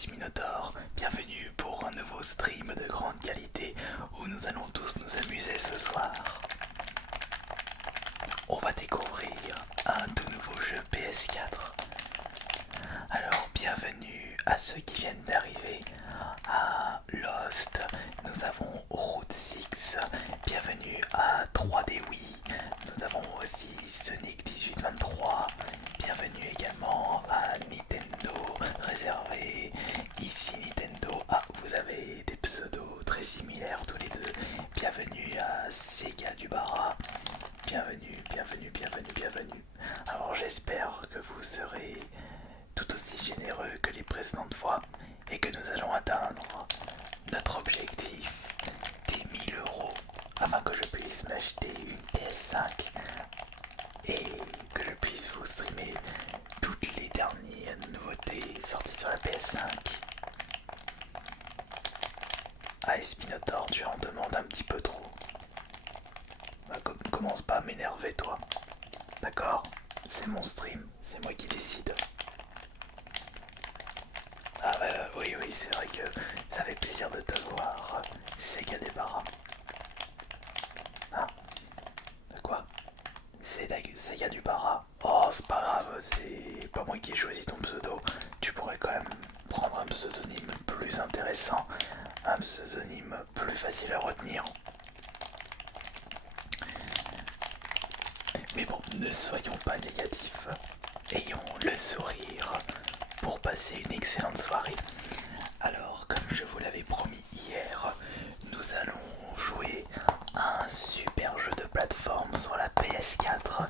AS Minotaur, bienvenue pour un nouveau stream de grande qualité où nous allons tous nous amuser ce soir. On va découvrir un tout nouveau jeu PS4. Alors bienvenue à ceux qui viennent d'arriver à Lost, nous avons Route 6, bienvenue à 3D Wii, nous avons aussi Sonic 1823, bienvenue également à Nintendo réservé, ici Nintendo, vous avez des pseudos très similaires tous les deux, bienvenue à Sega du Bara, bienvenue. Alors j'espère que vous serez tout aussi généreux que les précédentes fois et que nous allons atteindre notre objectif des 1000 € afin que je puisse m'acheter une PS5 et que je puisse vous streamer toutes les dernières nouveautés sorties sur la PS5. AS Minotaur, tu en demandes un petit peu trop. Commence pas à m'énerver toi. D'accord? C'est mon stream, c'est moi qui décide. Ah oui, c'est vrai que ça fait plaisir de te voir, Sega des Barras. Ah, de quoi? Sega du Bara. Oh, c'est pas grave, c'est pas moi qui ai choisi ton pseudo. Tu pourrais quand même prendre un pseudonyme plus intéressant, un pseudonyme plus facile à retenir. Mais bon, ne soyons pas négatifs. Ayons le sourire pour passer une excellente soirée. Alors, comme je vous l'avais promis hier, nous allons jouer à un super jeu de plateforme sur la PS4.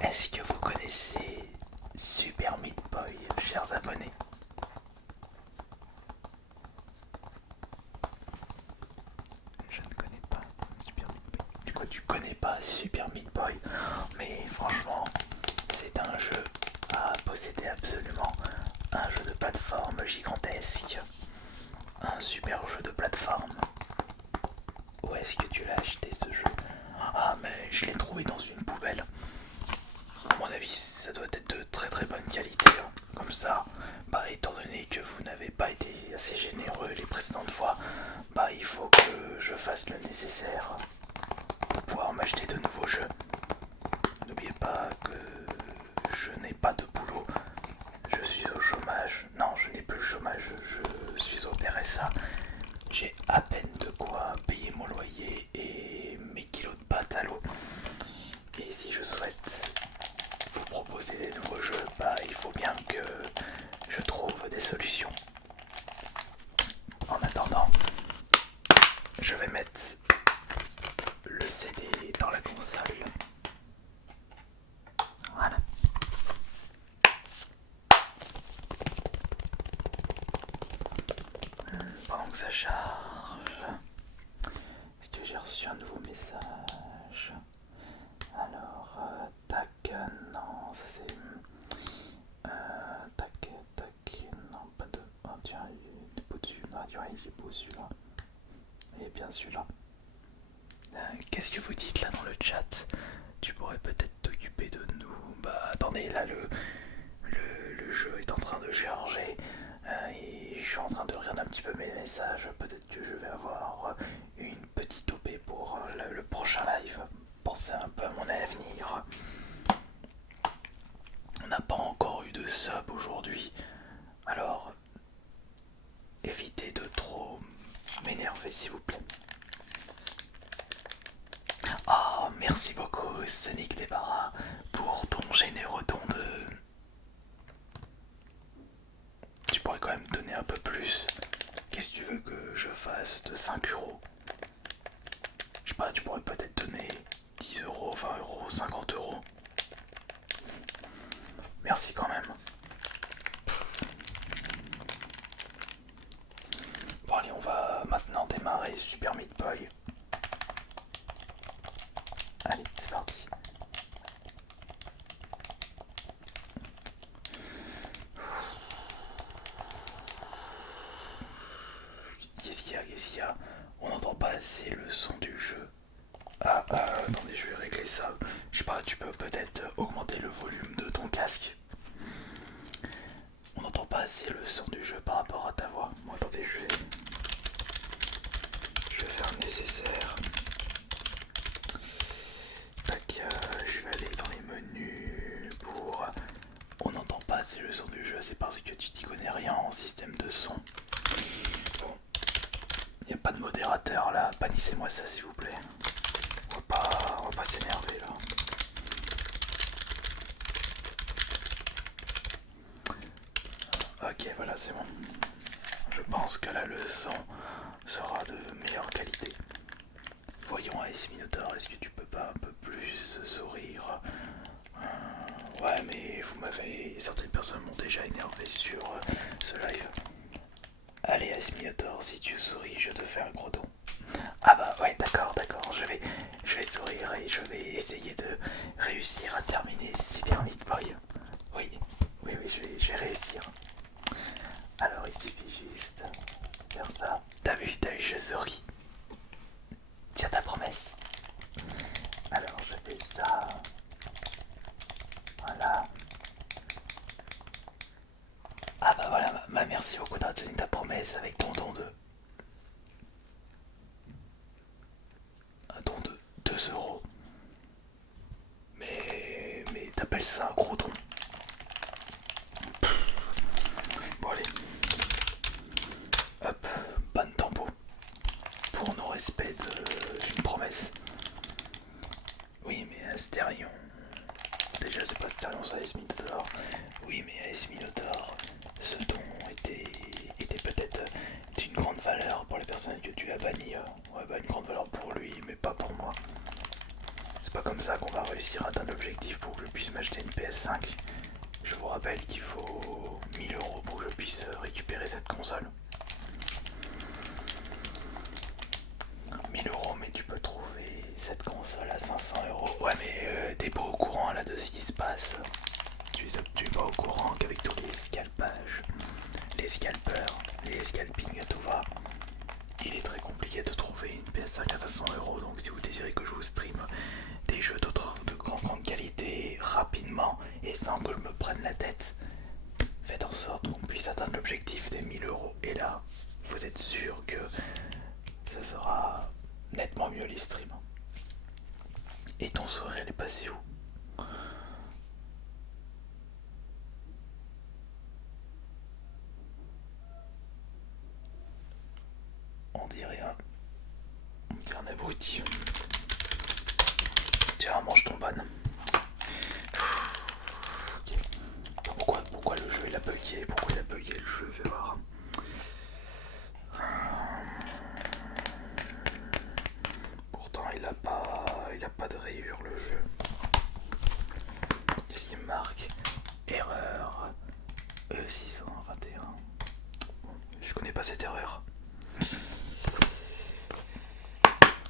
Est-ce que vous connaissez Super Meat Boy, chers abonnés? Je ne connais pas Super Meat Boy. Du coup, tu connais pas Super Meat Boy? Mais franchement, c'est un jeu à posséder absolument. Un jeu de plateforme gigantesque. Un super jeu de plateforme. Où est-ce que tu l'as acheté ce jeu? Ah mais je l'ai trouvé dans une poubelle. À mon avis ça doit être de très très bonne qualité. Comme ça, étant donné que vous n'avez pas été assez généreux les précédentes fois, il faut que je fasse le nécessaire pour pouvoir m'acheter de nouveaux jeux. N'oubliez pas que je n'ai pas de boulot. Je suis au chômage. Non, je n'ai plus le chômage, je suis au RSA. J'ai à peine de quoi payer mon loyer et mes kilos de pâtes à l'eau. Et si je souhaite vous proposer des nouveaux jeux, il faut bien que je trouve des solutions. En attendant, je vais mettre le CD dans la console. Voilà. Pendant que ça charge, est-ce que j'ai reçu un nouveau message? Alors, tac, non, ça c'est... tac, non, pas de... Oh tiens, il y a des pots dessus, non, il y a des pots celui-là. Et bien celui-là. Qu'est-ce que vous dites là dans le chat? Tu pourrais peut-être t'occuper de nous. Attendez, là le jeu est en train de charger et je suis en train de regarder un petit peu mes messages. Peut-être que je vais avoir une petite OP pour le prochain live. Pensez un peu à mon avenir. On n'a pas encore eu de sub aujourd'hui, alors évitez de trop m'énerver s'il vous plaît. Oh, merci beaucoup Sonic Débarras pour ton généreux don de... Tu pourrais quand même donner un peu plus. Qu'est-ce que tu veux que je fasse de 5 €? Je sais pas, tu pourrais peut-être donner 10 €, 20 €, 50 €. Merci quand même. Bon allez, on va maintenant démarrer Super Meat Boy. Allez, c'est parti. Qu'est-ce qu'il y a? On n'entend pas assez le son du jeu. Attendez, je vais régler ça. Je sais pas, tu peux peut-être augmenter le volume de ton casque. On n'entend pas assez le son du jeu par c'est le son du jeu, c'est parce que tu t'y connais rien en système de son. Bon, il n'y a pas de modérateur là, bannissez-moi ça s'il vous plaît. On va pas s'énerver là. Ok, voilà, c'est bon. Je pense que là le son sera de meilleure qualité. Voyons Ice Minotaur, est-ce que tu peux pas un peu plus sourire? Ouais, mais vous m'avez... Certaines personnes m'ont déjà énervé sur ce live. Allez Ice Minotaur, si tu souris, je te fais un gros don. Ah bah ouais, d'accord, je vais sourire et je vais essayer de réussir à terminer Super Meat Boy. Oui, oui, je vais réussir. Alors il suffit juste de faire ça. T'as vu, je souris. Tiens ta promesse. Alors je fais ça. Voilà. Ah bah voilà, merci beaucoup d'avoir tenu ta promesse avec ton don de... Un don de 2 €. Mais t'appelles ça un gros don? Bon allez. Hop, bonne tambour. Pour nos respects d'une promesse. Oui mais Astérion... Déjà c'est pas Astérion, c'est Ice Minotaur. Oui mais Ice Minotaur, ce don était peut-être d'une grande valeur pour les personnes que tu as bannies. Ouais bah une grande valeur pour lui mais pas pour moi. C'est pas comme ça qu'on va réussir à atteindre l'objectif pour que je puisse m'acheter une PS5. Je vous rappelle qu'il faut 1000 € pour que je puisse récupérer cette console. 1000 €, mais tu peux trouver cette console à 500 €. Ouais, mais t'es pas au courant là de ce qui se passe. Tu es pas au courant qu'avec tous les scalpages, les scalpers, les scalpings, tout va. Il est très compliqué de trouver une PS5 à 500 €. Donc, si vous désirez que je vous stream des jeux de grande qualité rapidement et sans que je me prenne la tête, faites en sorte qu'on puisse atteindre l'objectif des 1000 €. Et là, vous êtes sûr que ce sera nettement mieux les streams. Et ton sourire, elle est passé où? On dirait un abruti. Tiens, mange ton ban. Okay. Pourquoi le jeu il a bugué? Pourquoi il a bugué le jeu? Fais voir. Pourtant il a pas de rayure le jeu. Qu'est-ce qu'il marque? Erreur E621. Je connais pas cette erreur.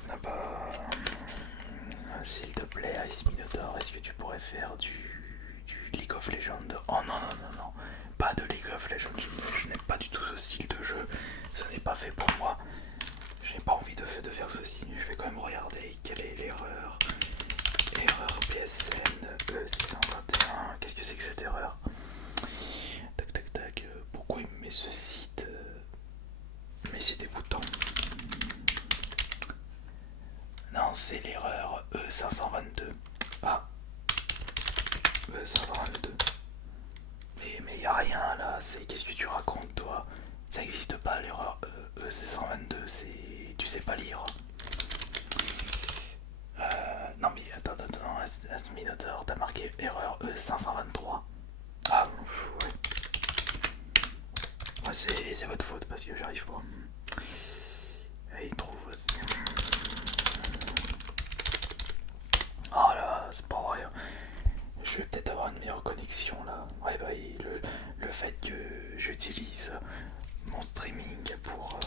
Ah bah... S'il te plaît, Ice Minotaur, est-ce que tu pourrais faire du League of Legends? Oh non, non, non, non. Pas de League of Legends. Je n'aime pas du tout ce style de jeu. Ce n'est pas fait pour moi. Je n'ai pas envie de faire ceci. Je vais quand même regarder quelle est l'erreur. Erreur PSN E621. Qu'est-ce que c'est que cette erreur? Tac, tac, tac. Pourquoi il me met ce site? Mais c'est dégoûtant. Non, c'est l'erreur E522. Ah, E522. Mais y a rien là, qu'est-ce que tu racontes toi? Ça existe pas l'erreur E522, tu sais pas lire. Non mais attends, Asminotaur, t'as marqué erreur E523. Ah, ouais. Ouais, c'est votre faute parce que j'arrive pas. Et il trouve aussi. Oh là, c'est pas vrai. Je vais peut-être avoir une meilleure connexion là. Ouais, bah, le fait que j'utilise mon streaming pour.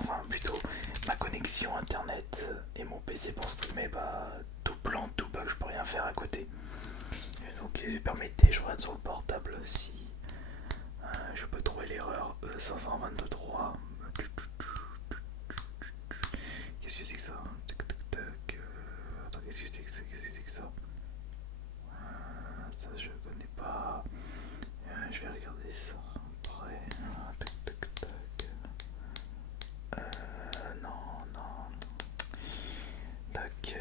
Enfin, plutôt ma connexion internet et mon PC pour streamer, bah, tout plante, tout bug, je peux rien faire à côté. Et donc, permettez, je regarde sur le portable si je peux trouver l'erreur E523. Qu'est-ce que c'est que ça? Tac, tac, tac. Attends, qu'est-ce que c'est que ça? Ça, je connais pas. Je vais regarder ça après. Tac, tac, tac. Non, non. Tac,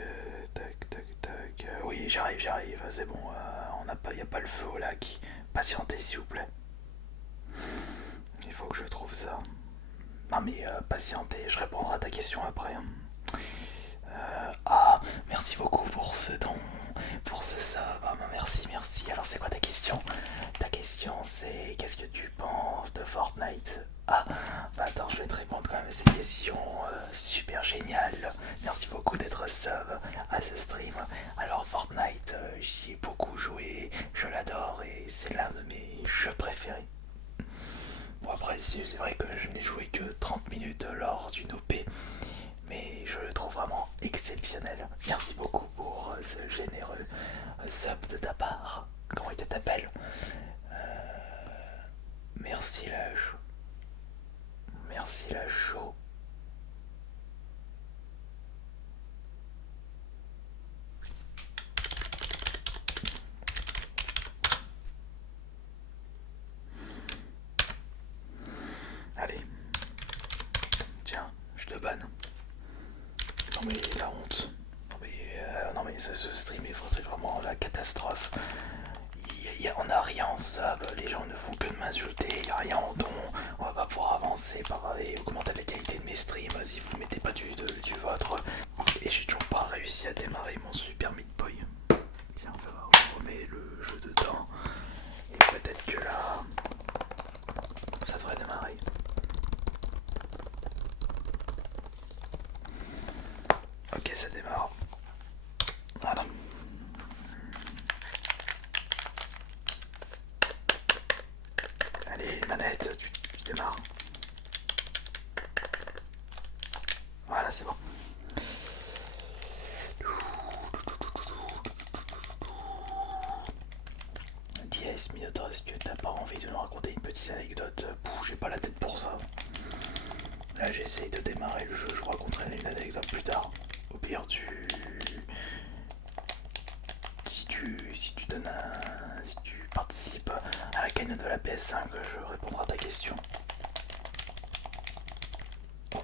tac, tac, tac. Oui, j'arrive. C'est bon. Il y a pas le feu au lac. Patientez s'il vous plaît. Il faut que je trouve ça. Non mais patientez, je répondrai à ta question après. Ah, merci beaucoup pour ce don, pour ce sub. Ah, bah, merci, merci. Alors c'est quoi ta question? Ta question c'est qu'est-ce que tu penses de Fortnite? Ah, bah attends, je vais te répondre quand même à cette question super géniale. Merci beaucoup d'être sub à ce stream. Alors Fortnite, j'y ai beaucoup joué, je l'adore et c'est l'un de mes jeux préférés. Bon après c'est vrai que je n'ai joué que 30 minutes lors d'une OP, mais je le trouve vraiment exceptionnel. Merci beaucoup pour ce généreux sub de ta part. Comment il t'appelle? Merci la chou. Merci la chou. Allez, tiens, je te banne. Non mais la honte. Non mais ce stream c'est vraiment la catastrophe. On a rien en sub, les gens ne font que de m'insulter, il n'y a rien en don, on va pas pouvoir avancer et augmenter la qualité de mes streams si vous ne mettez pas du vôtre. Et j'ai toujours pas réussi à démarrer mon Super Meat Boy. Tiens, on remet le jeu dedans. Et peut-être que là, ça devrait démarrer. Ok, ça démarre. Voilà. Allez, manette, tu démarres. Voilà, c'est bon. Diez minutes, est-ce que t'as pas envie de nous raconter une petite anecdote? J'ai pas la tête pour ça. Là, j'essaye de démarrer le jeu, je vous raconterai une anecdote plus tard. Au pire, si tu donnes si tu participes à la gagne de la PS5, je répondrai à ta question. Oh,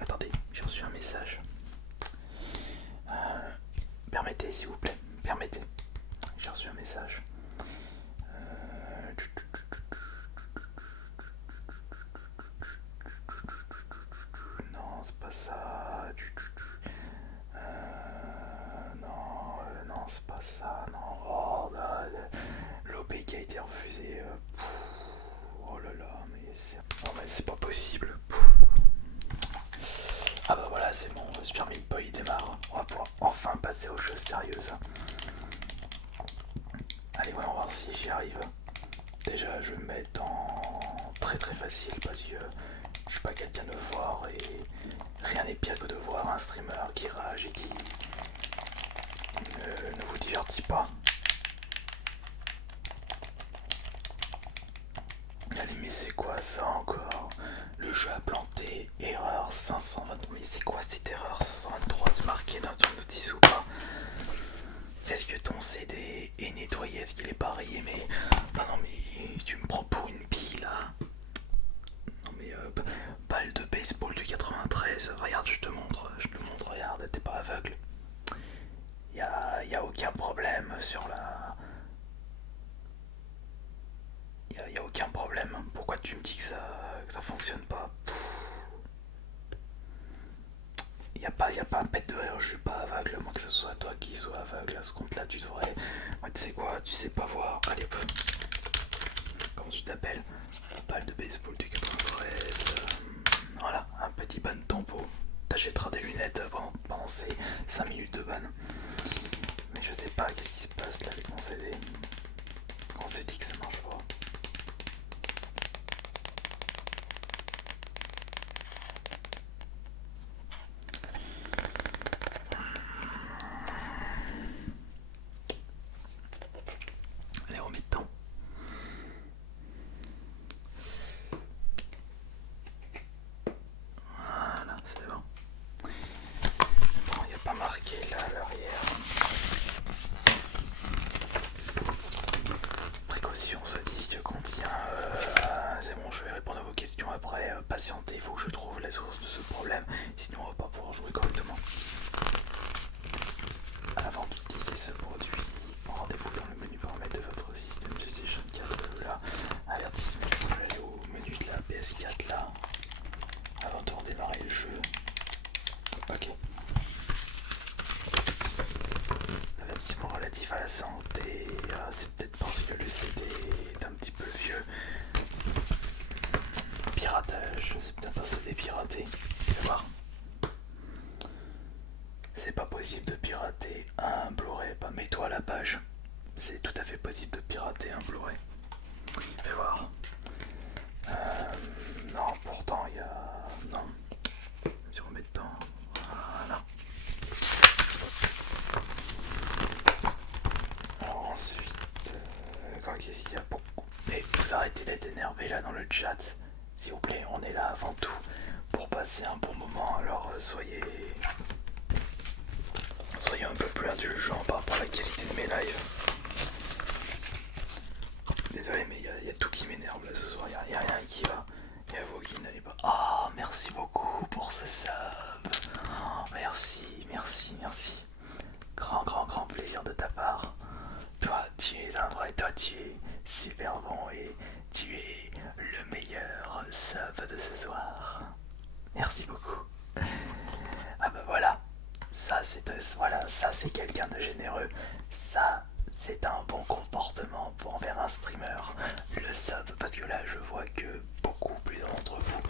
attendez, j'ai reçu un message. Permettez, s'il vous plaît, permettez. J'ai reçu un message. Non, c'est pas ça. Non, c'est pas ça. Non. Oh, l'OP qui a été refusé. Oh là là, non, mais c'est pas possible. Ah bah voilà, c'est bon, Super Meat Boy démarre. On va pouvoir enfin passer aux choses sérieuses. Allez, voyons voir si j'y arrive. Déjà, je vais me mettre en très très facile parce que je suis pas quelqu'un de fort et rien n'est pire que de voir un streamer qui rage et qui ne vous divertit pas. Allez, mais c'est quoi ça encore? Le jeu a planté, erreur 523. Mais c'est quoi cette erreur 523? C'est marqué dans ton notice ou pas? Est-ce que ton CD est nettoyé? Est-ce qu'il est pas rayé? Mais non mais tu me prends pour une bille là. Non mais balle de baseball du 93. Regarde, je te montre, regarde, t'es pas aveugle. Y a aucun problème sur la... Y a aucun problème. Pourquoi tu me dis que ça fonctionne pas? Y a pas un pet de rire, je suis pas aveugle, moi que ce soit toi qui sois aveugle, à ce compte là tu devrais... Ouais, tu sais quoi, tu sais pas voir, allez, comment tu t'appelles? Balle de baseball du 93, voilà, un petit ban tempo, t'achèteras des lunettes pendant ces 5 minutes de ban. Mais je sais pas qu'est-ce qui se passe là avec mon CD, on s'est dit que ça marche pas. Allez, remets dedans. Voilà, c'est bon. Bon, il n'y a pas marqué l'aurez. Fais voir. Non, pourtant il y a... Non. Si on met dedans... Voilà. Alors ensuite... qu'est-ce qu'il y a pour... Mais vous arrêtez d'être énervé là dans le chat. S'il vous plaît, on est là avant tout pour passer un bon moment. Alors soyez un peu plus indulgents par rapport à la qualité de mes lives. Désolé, mais il y a tout qui m'énerve là ce soir. Il n'y a rien qui va. Et à vous qui n'allez pas. Oh, merci beaucoup pour ce sub. Oh, merci. Grand plaisir de ta part. Toi, tu es un vrai, toi, tu es super bon et tu es le meilleur sub de ce soir. Merci beaucoup. Ah bah voilà. Ça c'est quelqu'un de généreux. Ça c'est un bon comportement envers un streamer. Le sub, parce que là je vois que beaucoup plus d'entre vous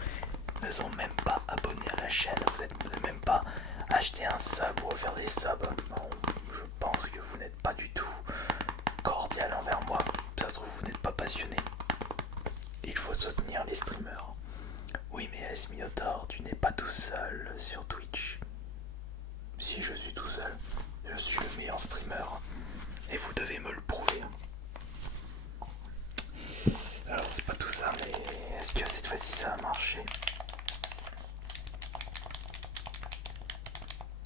ne sont même pas abonnés à la chaîne. Vous n'êtes même pas acheté un sub ou offert des subs. Non, je pense que vous n'êtes pas du tout cordial envers moi. Ça se trouve vous n'êtes pas passionné. Il faut soutenir les streamers. Oui mais Esmiotor, tu n'es pas tout seul sur Twitch. Si je suis tout seul, je suis le meilleur streamer et vous devez me le prouver. Alors c'est pas tout ça, mais est-ce que cette fois-ci ça a marché?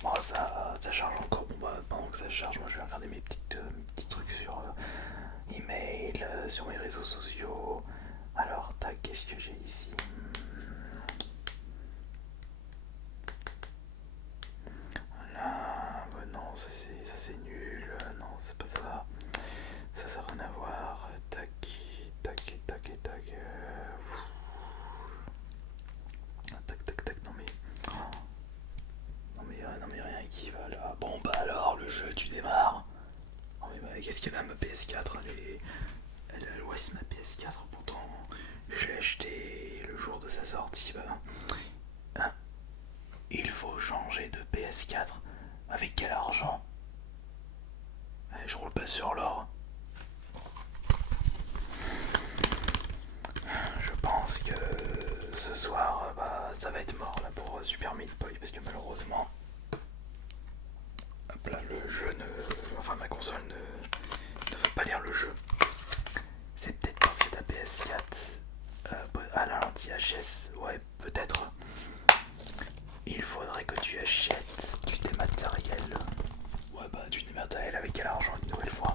Bon ça charge encore. Bon bah pendant que ça charge, moi je vais regarder mes petits trucs sur email, sur mes réseaux sociaux. Alors tac, qu'est-ce que j'ai ici? Voilà, bah non, ça c'est nul, non c'est pas ça, ça n'a rien à voir, tac, non mais rien qui va là. Bon bah alors le jeu tu démarres. Non mais bah, qu'est-ce qu'elle a ma PS4, elle est à l'ouest ma PS4, pourtant je l'ai acheté le jour de sa sortie. Bah hein, il faut changer de PS4. Avec quel argent? Je roule pas sur l'or. Je pense que ce soir, bah, ça va être mort là pour Super Meat Boy parce que malheureusement, hop là, le jeu enfin ma console ne veut pas lire le jeu. C'est peut-être parce que ta PS4 a la lentille HS, ouais peut-être. Il faudrait que tu achètes du dématériel. Ouais bah du dématériel avec quel argent une nouvelle fois?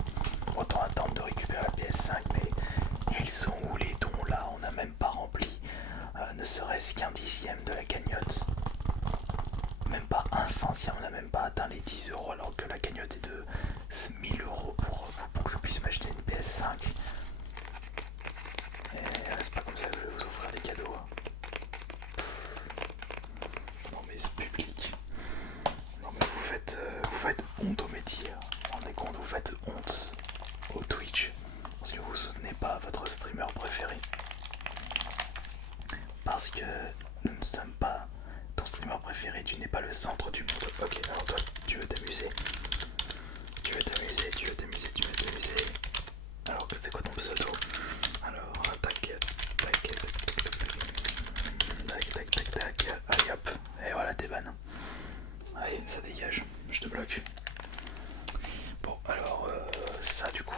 Autant attendre de récupérer la PS5, mais ils sont où les dons là? On n'a même pas rempli ne serait-ce qu'un dixième de la cagnotte. Même pas un centième, on n'a même pas atteint les 10 euros alors que la cagnotte est de 1000 euros pour que je puisse m'acheter une PS5. Et c'est pas comme ça que je vais vous offrir des cadeaux. Non mais ce public. Non mais vous faites honte au métier. Vous vous rendez compte, vous faites honte au Twitch. Parce que vous soutenez pas votre streamer préféré. Parce que nous ne sommes pas ton streamer préféré, tu n'es pas le centre du monde. Ok, alors toi, tu veux t'amuser. Alors que c'est quoi ton pseudo? Alors, tac. Allez hop, et voilà t'es ban. Allez, ça dégage, je te bloque. Bon, alors, ça du coup,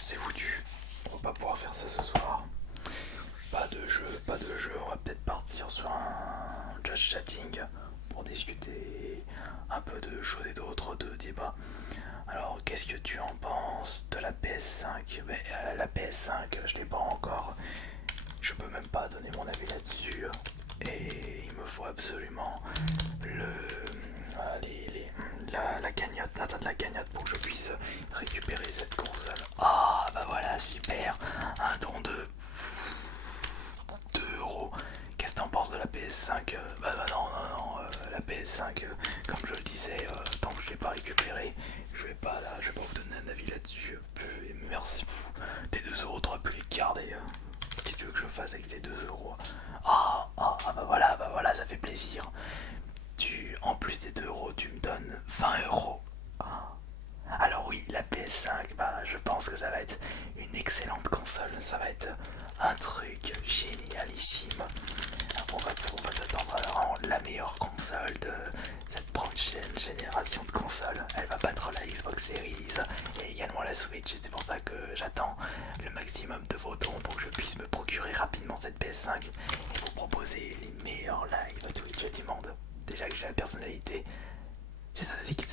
c'est foutu. On va pas pouvoir faire ça ce soir. Pas de jeu, on va peut-être partir sur un just chatting pour discuter un peu de choses et d'autres, de débats. Alors qu'est-ce que tu en penses de la PS5? La PS5 je l'ai pas encore, je peux même pas donner mon avis là-dessus et il me faut absolument la cagnotte, atteindre la cagnotte pour que je puisse récupérer cette console. Ah bah voilà super, un don de 2 euros. Qu'est-ce que t'en penses de la PS5? Bah non, la PS5, comme je le disais, tant que je l'ai pas récupéré, je vais pas vous donner un avis là-dessus. Merci vous. Tes 2 euros, t'aurais pu les garder. Qu'est-ce que tu veux que je fasse avec ces 2 euros? Bah voilà, ça fait plaisir. En plus des 2 euros, tu me donnes 20 euros. Alors oui, la PS5, bah je pense que ça va être une excellente console, ça va être un truc génialissime. On va s'attendre à vraiment la meilleure console de cette prochaine génération de consoles. Elle va battre la Xbox Series et également la Switch. C'est pour ça que j'attends le maximum de vos dons pour que je puisse me procurer rapidement cette PS5 et vous proposer les meilleurs lives Twitch du monde. Déjà que j'ai la personnalité, c'est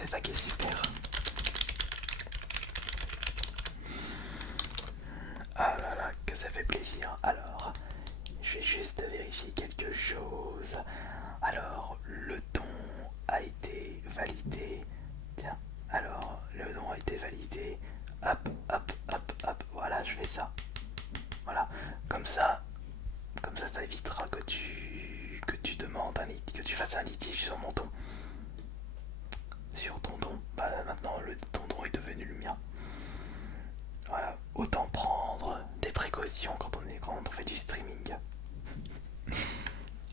ça qui est super. Ah là là, que ça fait plaisir. Alors, je vais juste vérifier quelque chose. Alors, le don a été validé. Tiens, alors, le don a été validé. Hop, hop, hop, hop. Voilà, je fais ça. Voilà, comme ça, ça évitera que tu demandes que tu fasses un litige sur mon don. Sur ton don. Bah maintenant, ton don est devenu le mien. Voilà, autant prendre des précautions quand on fait du streaming.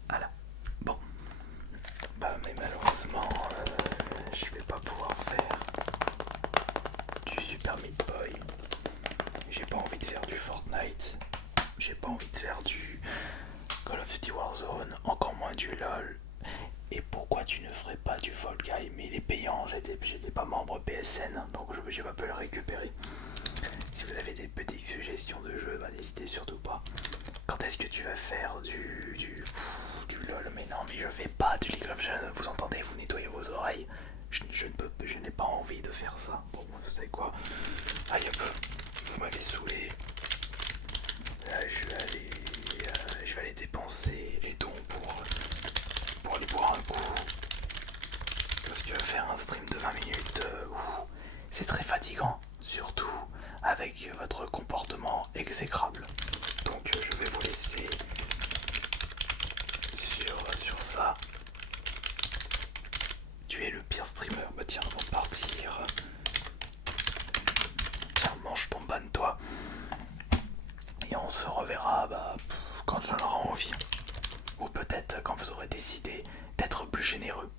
Voilà. Bon. Bah mais malheureusement, je vais pas pouvoir faire du Super Meat Boy. J'ai pas envie de faire du Fortnite. J'ai pas envie de faire du Call of Duty Warzone, encore moins du LOL. Et pourquoi tu ne ferais pas du Fall Guy? Mais il est payant, j'étais pas membre PSN, donc je vais pas le récupérer. Si vous avez des petites suggestions de jeux, bah n'hésitez surtout pas. Quand est-ce que tu vas faire du LOL? Mais non, mais je fais pas du League of Legends, vous entendez, vous nettoyez vos oreilles. Je n'ai pas envie de faire ça. Bon, vous savez quoi? Allez hop, vous m'avez saoulé. Là, je vais aller dépenser les dons pour aller boire un coup. Parce que faire un stream de 20 minutes, c'est très fatigant. Surtout avec votre comportement exécrable. Donc je vais vous laisser sur ça. Tu es le pire streamer. Bah tiens, avant de partir, tiens, mange ton ban toi. Et on se reverra quand j'en aurai envie. Ou peut-être quand vous aurez décidé d'être plus généreux.